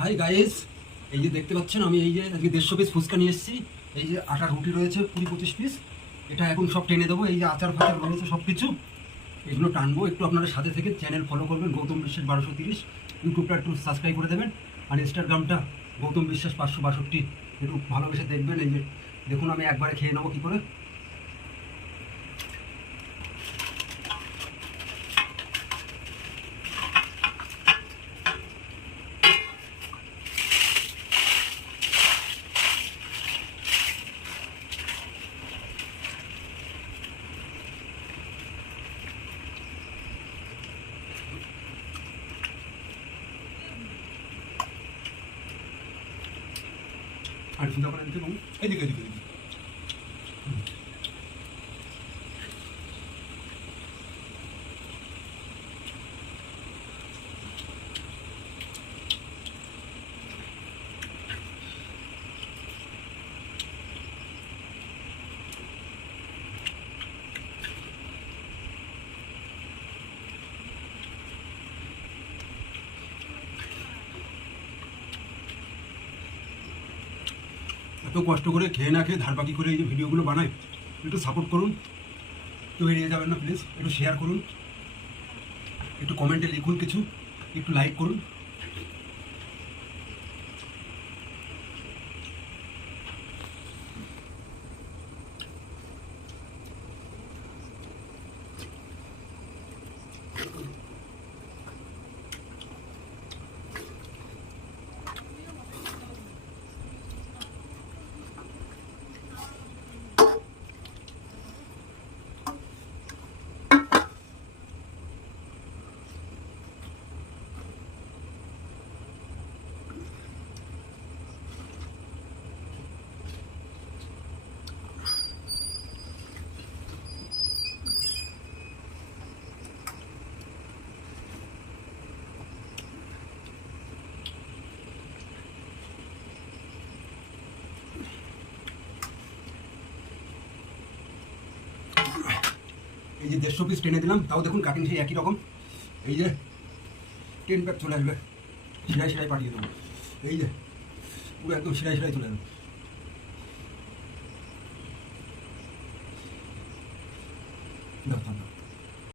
Hi guys, এই যে দেখতে পাচ্ছেন আমি এই যে আজকে 150 পিস ফুচকা নিয়ে এসেছি। এই যে আটার রুটি রয়েছে 20-25 পিস। এটা এখন সব টেনে দেবো। এই যে আচার ফাচার রয়েছে সব কিছু, এগুলো টানবো। একটু আপনারা সাথে থেকে চ্যানেল ফলো করবেন, গৌতম বিশ্বাস 1230। ইউটিউবটা একটু সাবস্ক্রাইব করে দেবেন, আর ইনস্টাগ্রামটা গৌতম বিশ্বাস 562 একটু ভালোবেসে দেখবেন। এই যে দেখুন আমি একবারে খেয়ে নেবো কী করে। আর চিন্তা করেন দেখুন, এদিকে এদিকে এদিকে এত কষ্ট করে খেয়ে না খেয়ে ধারবাকি করে এই যে ভিডিওগুলো বানাই, একটু সাপোর্ট করুন। একটু এড়িয়ে যাবেন না প্লিজ, একটু শেয়ার করুন, একটু কমেন্টে লিখুন কিছু, একটু লাইক করুন। এই যে 150 পিস টেনে দিলাম, তাও দেখুন কাটিং সেই একই রকম। এই যে 10 প্যাক চলে আসবে, শিরায় শিরায় পাঠিয়ে দেবো। এই যে পুরো একদম শিরায় শিরায় চলে আসবে।